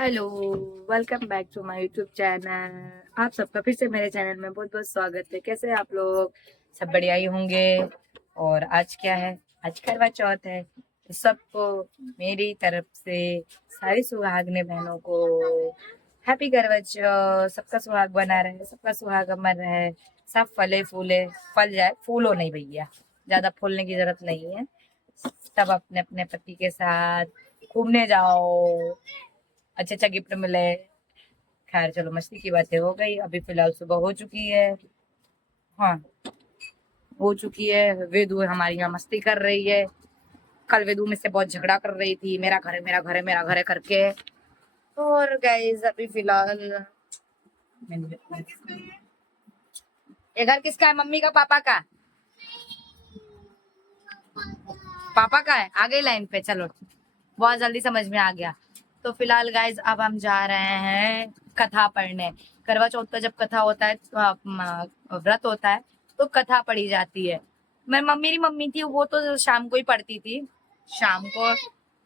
Hello. Welcome back to my YouTube channel. आप सबका फिर से मेरे चैनल में बहुत बहुत स्वागत है। कैसे हैं आप लोग? सब बढ़िया ही होंगे। और आज क्या है? आज करवा चौथ है, तो सबको मेरी तरफ से सारी सुहागने बहनों को हैप्पी करवा चौथ। सबका सुहाग बना रहे, सबका सुहाग अमर रहे, सब फले फूले। फल जाए, फूलो नहीं भैया, ज्यादा फूलने की जरूरत नहीं है। सब अपने अपने पति के साथ घूमने जाओ, अच्छा अच्छा गिफ्ट मिले। खैर चलो, मस्ती की बातें हो गई। अभी फिलहाल सुबह हो चुकी है। हाँ, हो चुकी है। वेदू हमारी यहाँ मस्ती कर रही है। कल वेदू में से बहुत झगड़ा कर रही थी, मेरा घर है, मेरा घर है, मेरा घर है करके। और गाइस अभी फिलहाल ये घर किसका है? मम्मी का, पापा का? पापा का है। आ गई लाइन पे, चलो बहुत जल्दी समझ में आ गया। तो फिलहाल गाइज अब हम जा रहे हैं कथा पढ़ने। करवा चौथ का जब कथा होता है, व्रत होता है, तो कथा पढ़ी जाती है। मेरी मम्मी थी, वो तो शाम को ही पढ़ती थी। शाम को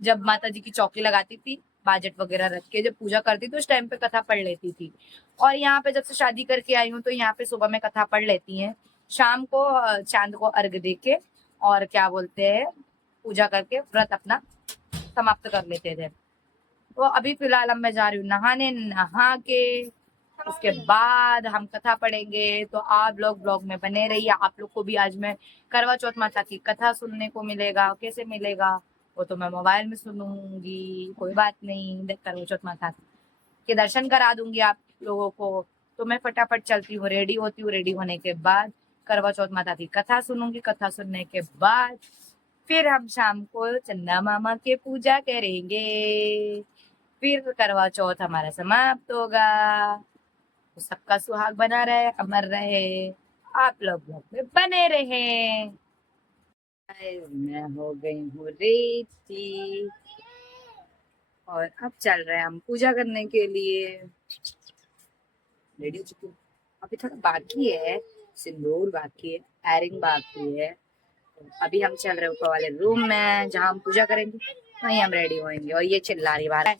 जब माता जी की चौकी लगाती थी, बाजट वगैरह रख के जब पूजा करती थी, उस टाइम पे कथा पढ़ लेती थी। और यहाँ पे जब से शादी करके आई हूँ, तो यहाँ पे सुबह में कथा पढ़ लेती हैं। शाम को चांद को अर्घ दे के और क्या बोलते हैं, पूजा करके व्रत अपना समाप्त कर लेते थे। तो अभी फिलहाल अब मैं जा रही हूँ नहाने। नहा के उसके बाद हम कथा पढ़ेंगे। तो आप लोग ब्लॉग में बने रहिए। आप लोग को भी आज मैं करवा चौथ माता की कथा सुनने को मिलेगा। कैसे मिलेगा वो तो मैं मोबाइल में सुनूंगी, कोई बात नहीं। करवा चौथ माता के दर्शन करा दूंगी आप लोगों को। तो मैं फटाफट चलती हूँ, रेडी होती हूँ। रेडी होने के बाद करवा चौथ माता की कथा सुनूंगी। कथा सुनने के बाद फिर हम शाम को चंदा मामा के पूजा करेंगे। फिर करवा चौथ हमारा समाप्त होगा। तो सबका सुहाग बना रहे, अमर रहे। आप लोग में बने रहे। मैं हो गई हूँ रेडी और अब चल रहे हैं हम पूजा करने के लिए। रेडी हो चुकी हूँ। अभी थोड़ा बाकी है, सिंदूर बाकी है, एयरिंग बाकी है। तो अभी हम चल रहे हैं ऊपर वाले रूम में, जहाँ हम पूजा करेंगे। वहीं हम रेडी होंगे। और ये चिल्ला रही बाहर।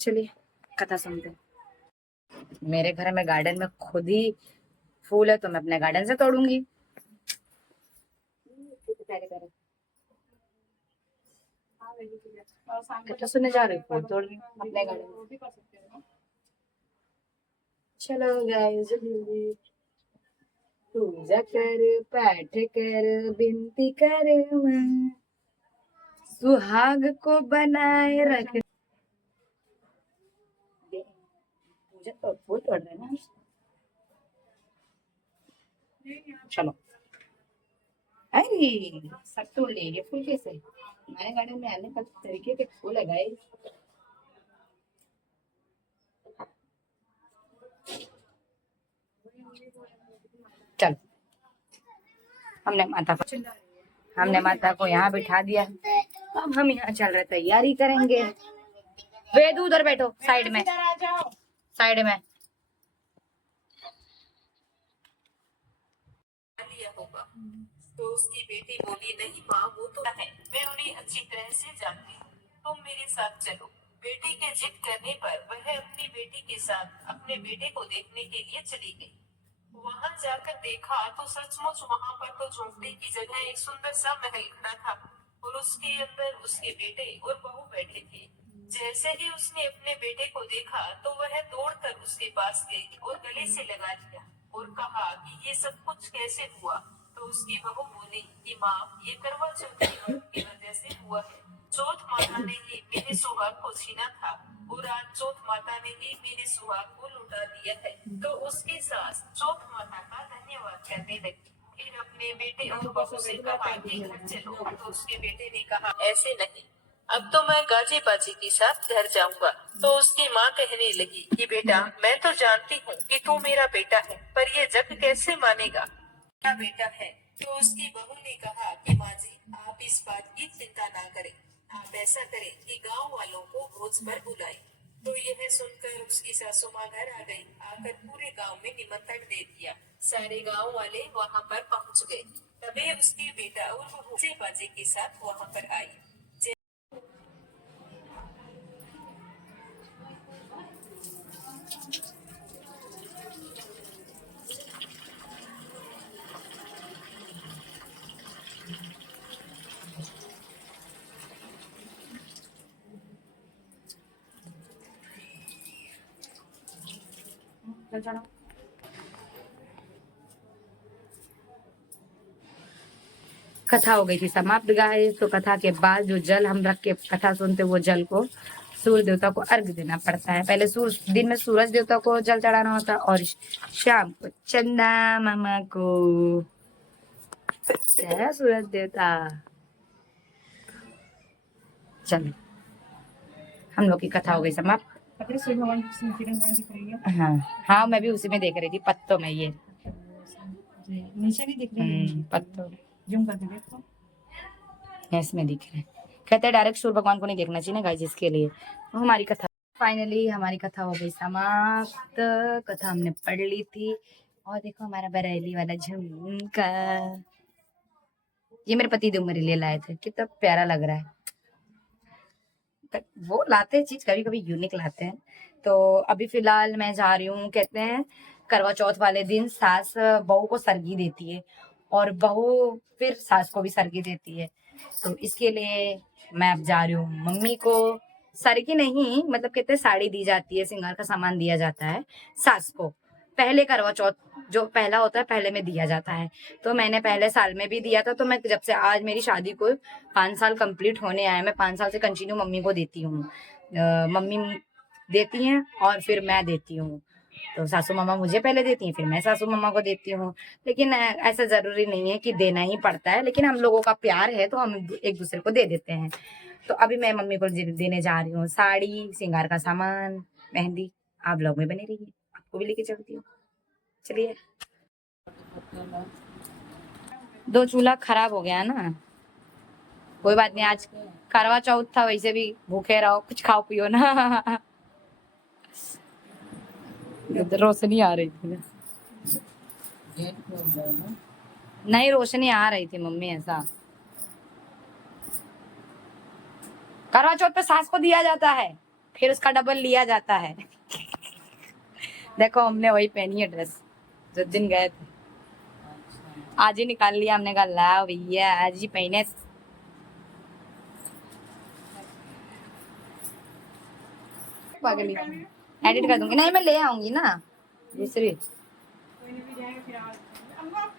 चलिए कथा सुनते हैं। मेरे घर में गार्डन में खुद ही फूल है, तो मैं अपने गार्डन से तोड़ूंगी। कथा सुनने जा रहे, फूल तोड़ रही हूँ अपने गार्डन में। चलो गाइस, पूजा कर, पाठ कर, विनती कर, मैं सुहाग को बनाए रख। पूजा तो फूल तोड़ रहे ना। चलो। अरे सब तोड़ ले, ये फूल कैसे? हमारे गार्डन में आने का तरीके के फूल है गाइस। चलो, हमने माता को यहाँ बिठा दिया। अब हम यहाँ चल रहे, तैयारी करेंगे। वेदू उधर बैठो, साइड में, साइड में। लिया होगा तो उसकी बेटी बोली, नहीं माँ, वो तो है, मैं उन्हें अच्छी तरह से जानती हूँ, तुम मेरे साथ चलो। बेटे के जिद करने पर वह अपनी बेटी के साथ अपने बेटे को देखने के लिए चली गई। वहां जाकर देखा तो सचमुच वहां पर तो झोंपड़ी की जगह एक सुंदर सा महल खड़ा था और उसके अंदर उसके बेटे और बहू बैठे थे। जैसे ही उसने अपने बेटे को देखा तो वह दौड़कर उसके पास गई और गले से लगा लिया और कहा कि ये सब कुछ कैसे हुआ। तो उसकी बहू बोली कि माँ, ये करवा चौथ के व्रत की वजह से हुआ है। चौथ माता ने ही मेरे सुहाग को छीना था और आज चौथ माता ने ही मेरे सुहाग को लुटा दिया है। तो उसकी सास चौथ माता का धन्यवाद करने लगी। फिर अपने बेटे और बहू से कहा कि घर चलो। तो उसके बेटे ने कहा, ऐसे नहीं, अब तो मैं गाजी बाजी के साथ घर जाऊंगा। तो उसकी माँ कहने लगी कि बेटा, मैं तो जानती हूँ कि तू मेरा बेटा है, पर ये जग कैसे मानेगा क्या बेटा है। तो उसकी बहू ने कहा कि माँ जी, आप इस बात की चिंता ना करें। आप ऐसा करें कि गांव वालों को भोज पर बुलाएं। तो यह सुनकर उसकी सासू माँ घर आ गई। आकर पूरे गांव में निमंत्रण दे दिया। सारे गांव वाले वहां पर पहुंच गए। तभी उसके बेटा और बहू बाजे के साथ वहां पर आई। चल चढ़ाओ। कथा हो गई थी समाप्त गाइस। तो कथा के बाद जो जल हम रख के कथा सुनते, वो जल को सूर्य देवता को अर्घ देना पड़ता है। पहले दिन में सूरज देवता को जल चढ़ाना होता है और शाम को चंदा मामा को। जय सूरज देवता। चलो, हम लोग की कथा हो गई समाप्त। सूर्य भगवान की किरण दिख रही है। हाँ हाँ, मैं भी उसी में देख रही थी, पत्तों में। ये नीचे नहीं दिख रही है, पत्तों जूम करके देखो। इसमें दिख रहे हैं। कहते हैं डायरेक्ट सूर्य भगवान को नहीं देखना चाहिए ना गाइस, इसके लिए। तो हमारी कथा फाइनली हमारी कथा हो गई समाप्त। कथा हमने पढ़ ली थी। और देखो हमारा बरेली वाला झुमका, ये मेरे पति देव मेरे लिए लाए थे। कितना प्यारा लग रहा है। वो लाते हैं चीज कभी कभी यूनिक लाते हैं। तो अभी फिलहाल मैं जा रही हूँ। कहते हैं करवा चौथ वाले दिन सास बहू को सरगी देती है और बहू फिर सास को भी सरगी देती है। तो इसके लिए मैं अब जा रही हूँ। मम्मी को सरगी नहीं, मतलब कहते हैं साड़ी दी जाती है, श्रृंगार का सामान दिया जाता है सास को। पहले करवा चौथ जो पहला होता है पहले में दिया जाता है। तो मैंने पहले साल में भी दिया था। तो मैं जब से आज मेरी शादी को 5 साल कंप्लीट होने आए, मैं 5 साल से कंटिन्यू मम्मी को देती हूँ। मम्मी देती हैं और फिर मैं देती हूँ। तो सासू मामा मुझे पहले देती हैं, फिर मैं सासू मामा को देती हूँ। लेकिन ऐसा जरूरी नहीं है कि देना ही पड़ता है, लेकिन हम लोगों का प्यार है तो हम एक दूसरे को दे देते हैं। तो अभी मैं मम्मी को देने जा रही हूँ साड़ी, श्रृंगार का सामान, मेहंदी। आप लोग में बने रहिए, आपको भी लेके चलती हूँ। चलिए। 2 चूल्हा खराब हो गया ना, कोई बात नहीं। आज करवा चौथ था, वैसे भी भूखे रहो, कुछ खाओ पियो ना। रोशनी आ रही थी ना, नहीं रोशनी आ रही थी मम्मी। ऐसा करवा चौथ पे सास को दिया जाता है, फिर उसका डबल लिया जाता है। देखो हमने वही पहनी है ड्रेस जो दिन गए थे, आज ही निकाल लिया हमने। कहा ला भैया आज ही पहने। पागल एडिट कर दूंगी। नहीं मैं ले आऊंगी ना दूसरी। आप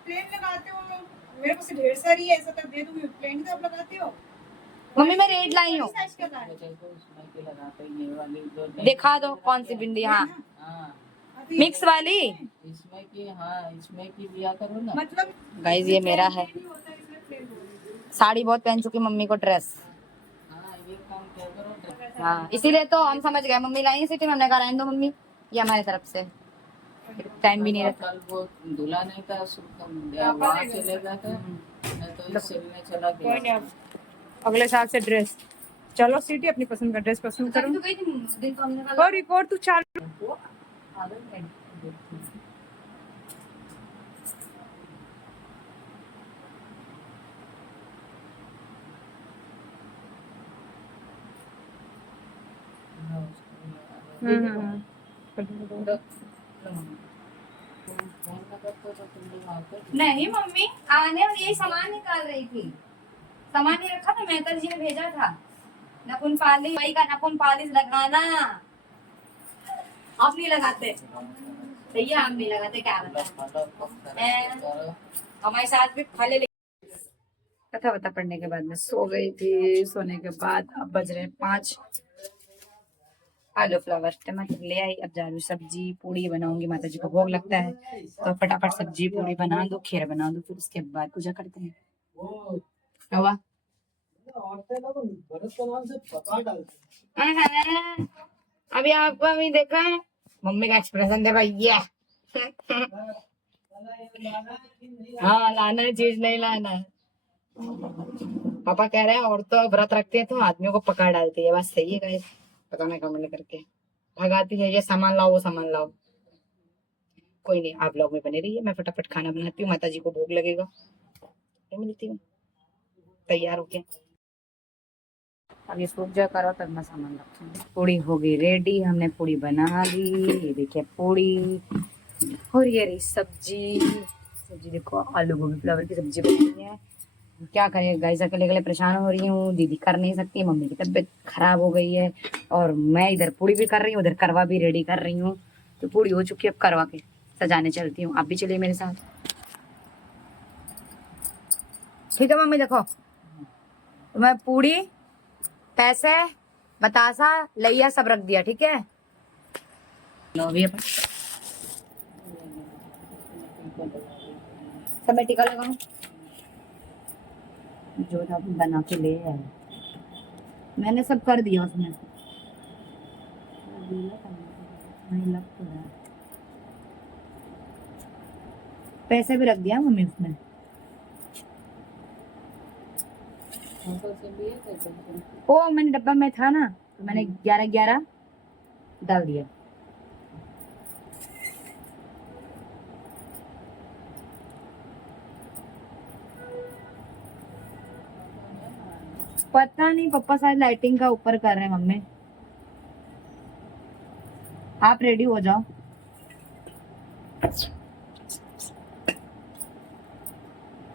प्लेन लगाते हो, मेरे पास ढेर सारी है, ऐसा तक दे दूंगी। प्लेन तो आप लगाते हो। मम्मी मैं रेड लाई हूँ, दिखा दो कौन सी बिंदी। हाँ मिक्स वाली इसमें की, हाँ इसमें की लिया करो ना। मतलब गाइस ये मेरा है। साड़ी बहुत पहन चुकी मम्मी को ड्रेस। हाँ ये काम क्या करो। हाँ इसीलिए तो हम समझ गए मम्मी लाई सिटी में। हमने कहा रहने दो मम्मी, ये हमारी तरफ से। टाइम भी नहीं रहता। कल वो दूल्हा नहीं था, वहाँ चले गए थे, मैं तो इस में चला गया। अगले साल से ड्रेस। चलो सीटी अपनी पसंद का ड्रेस पसंद करो। तो गई थी दिन तो हमने कहा और रिकॉर्ड तू चालू। नहीं मम्मी आने और यही सामान निकाल रही थी। सामान नहीं रखा था, मेहतर जी ने भेजा था। नखून पालिश, वही का नखून पालिश लगाना। आप नहीं लगाते भैया, हम नहीं लगाते। क्या बताएं, हमारे साथ भी फले। कथा वथा पढ़ने के बाद में सो गई थी। सोने के बाद अब बज रहे 5। आलू फ्लावर टमाटर ले आई। अब जा रही हूँ सब्जी पूड़ी बनाऊंगी, माता जी को भोग लगता है। तो फटाफट सब्जी पूड़ी बना दो, खीर बना दो, फिर उसके बाद पूजा करते हैं। हुआ अभी आपको अभी देखा है मम्मी का एक्सप्रेशन देखो ये। हाँ लाना है चीज, नहीं लाना है। पापा कह रहे हैं और तो व्रत रखते हैं तो आदमियों को पकड़ डालती है। बस सही है गाइस, पता नहीं कमेंट करके भगाती है, ये सामान लाओ वो सामान लाओ। कोई नहीं, आप लोग में बने रहिए। मैं फटाफट खाना बनाती हूँ, माता जी को भोग लगेगा। फिर मिलती हूँ तैयार होके। अब ये सूख जाए करो तब मैं सामान रखूंगी। पूड़ी हो गई रेडी, हमने पूड़ी बना ली। ये देखिए पूड़ी और ये रही सब्जी। सब्जी देखो आलू गोभी फ्लावर की सब्जी बनी है। क्या करें गाइस, अकेले अकेले परेशान हो रही हूँ। दीदी कर नहीं सकती, मम्मी की तबीयत खराब हो गई है और मैं इधर पूड़ी भी कर रही हूँ, उधर करवा भी रेडी कर रही हूँ। तो पूरी हो चुकी है, अब करवा के सजाने चलती हूँ। आप भी चलिए मेरे साथ। ठीक है मम्मी, देखो तो मैं पूरी, पैसे, बतासा, लैया सब रख दिया। ठीक है, लो अभी अपन सब मैं टीका लगाऊं जो था बना के ले आए। मैंने सब कर दिया उसमें, नहीं लग तो रहा है। पैसे भी रख दिया मम्मी उसमें। फोटो से लिए थे तुम? ओ मैंने डब्बा में था ना, तो मैंने 11 डाल दिया। पता नहीं, पापा शायद लाइटिंग का ऊपर कर रहे हैं मम्मी। आप रेडी हो जाओ।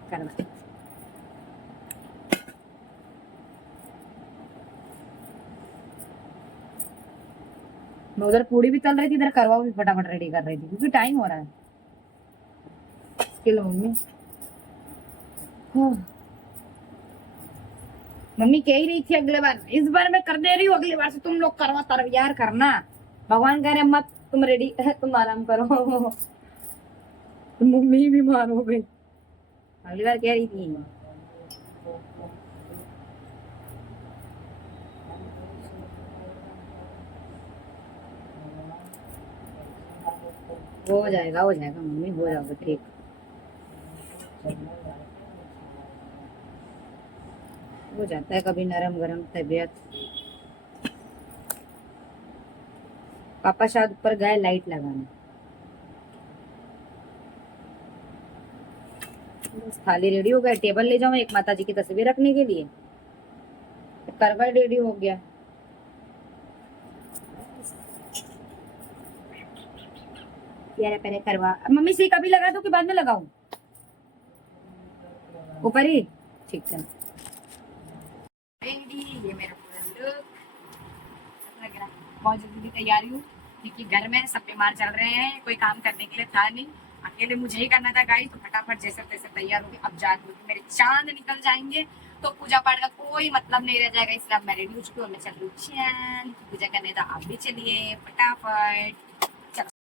करवा मैं उधर पूड़ी भी तल रही थी, इधर करवा भी फटाफट रेडी कर रही थी क्योंकि टाइम हो रहा है। किलो मम्मी, मम्मी कह ही रही थी अगले बार, इस बार मैं कर दे रही हूँ, अगली बार से तुम लोग करवा तैयार करना। भगवान कह रहे मत, तुम रेडी तुम आराम करो। मम्मी बीमार हो गई, अगली बार कह रही थी। हो जाएगा मम्मी, हो जाएगा ठीक। हो जाता है कभी नरम गरम तबीयत। पापा शायद ऊपर गए लाइट लगाने। थाली रेडी हो गया, टेबल ले जाऊं एक माता जी की तस्वीर रखने के लिए। करवा रेडी हो गया। यार पहले करवा, मम्मी से कभी लगा दो कि बाद में लगाऊं? ऊपर ही, ठीक है। ये मेरा पूरा लुक लग रहा है। बहुत जल्दी तैयारी हूँ क्योंकि घर में सब बीमार चल रहे हैं, कोई काम करने के लिए था नहीं, अकेले मुझे ही करना था गाइस। तो फटाफट जैसे तैसे तैयार होगी। अब जान होगी मेरे चांद निकल जाएंगे तो पूजा पाठ का कोई मतलब नहीं रह जाएगा, इसलिए अब मैं रेडी हो चुकी हूँ। मैं चल रही हूँ चांद की पूजा करने, तो आप भी चलिए फटाफट।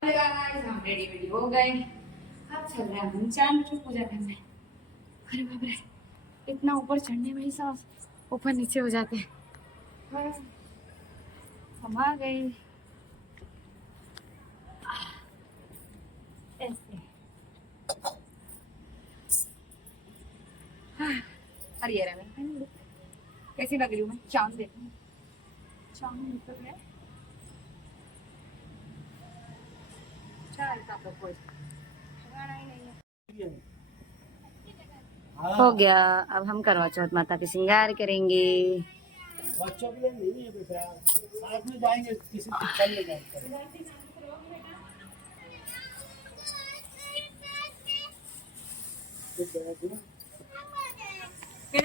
चलो हम रेडी हो गए, अब चल रहे हैं हम चांद की पूजा करने। अरे बाप रे, इतना ऊपर चढ़ने में ही सांस ऊपर नीचे हो जाते हैं। हम आ गए ऐसे। अरे यार मैं कैसी लग रही हूँ? मैं चांद देखूं, चांद निकल गया। चांद का तो कोई ठिकाना ही नहीं है। हो गया, अब हम करवा चौथ माता के श्रृंगार करेंगे। बच्चों के लिए नहीं है बेटा, साथ में जाएंगे किसी कल ले जाएंगे।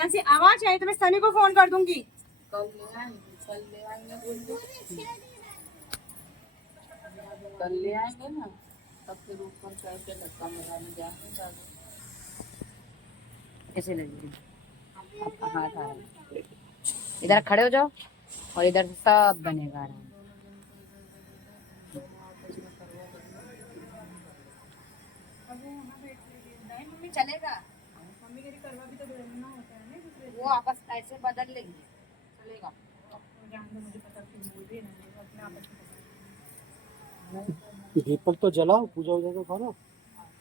से आवाज आई तो मैं सनी को फोन कर दूंगी। कल ले आएंगे बोल दो। कल ले आएंगे ना, तब फिर ऊपर चढ़ के धक्का लगाने जाएंगे। कैसे लगी? हाथ आ रहा है, इधर खड़े हो जाओ और इधर से सब बनेगा आराम। मम्मी चलेगा, मम्मी कह रही करवा भी तो देना होता है ना दूसरे वो आपस ऐसे बदल लेंगे, चलेगा। जान दो, मुझे पता क्यों बोल रही है ना, अपने आपस में दीपक तो जलाओ, पूजा वूजा तो करो,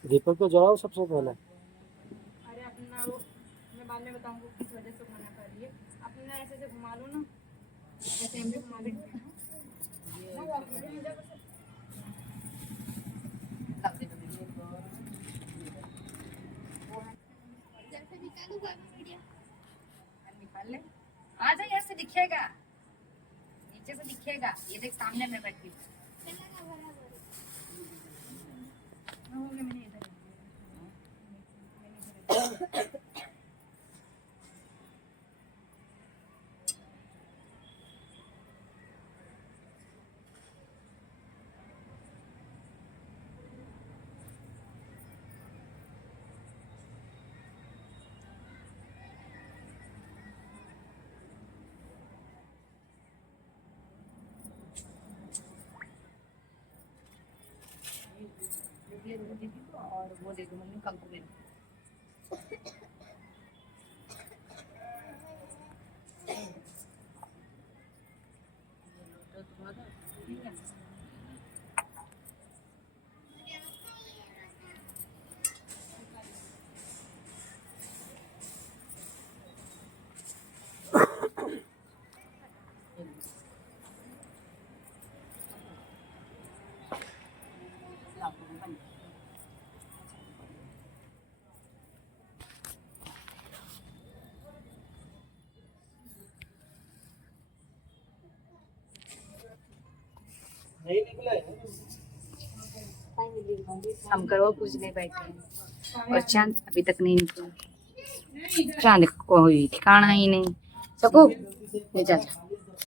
दीपक तो जलाओ सबसे पहले। अरे अपना वो मैं बाद में बताऊंगा किस वजह से मना कर रही है। अपना ऐसे से घुमा लो ना, ऐसे हम भी घुमा लेंगे। निकाल ले, आ जा, यहाँ से दिखेगा, नीचे से दिखेगा। ये देख सामने में बैठी हूँ। मैंने इधर वो दे दो मम्मी, कंकु दे दो। नहीं निकला है। हम करवा पूजने बैठे हैं और चांद अभी तक नहीं निकला। चांद कोई ठिकाना ही नहीं। सकू ले जा जा।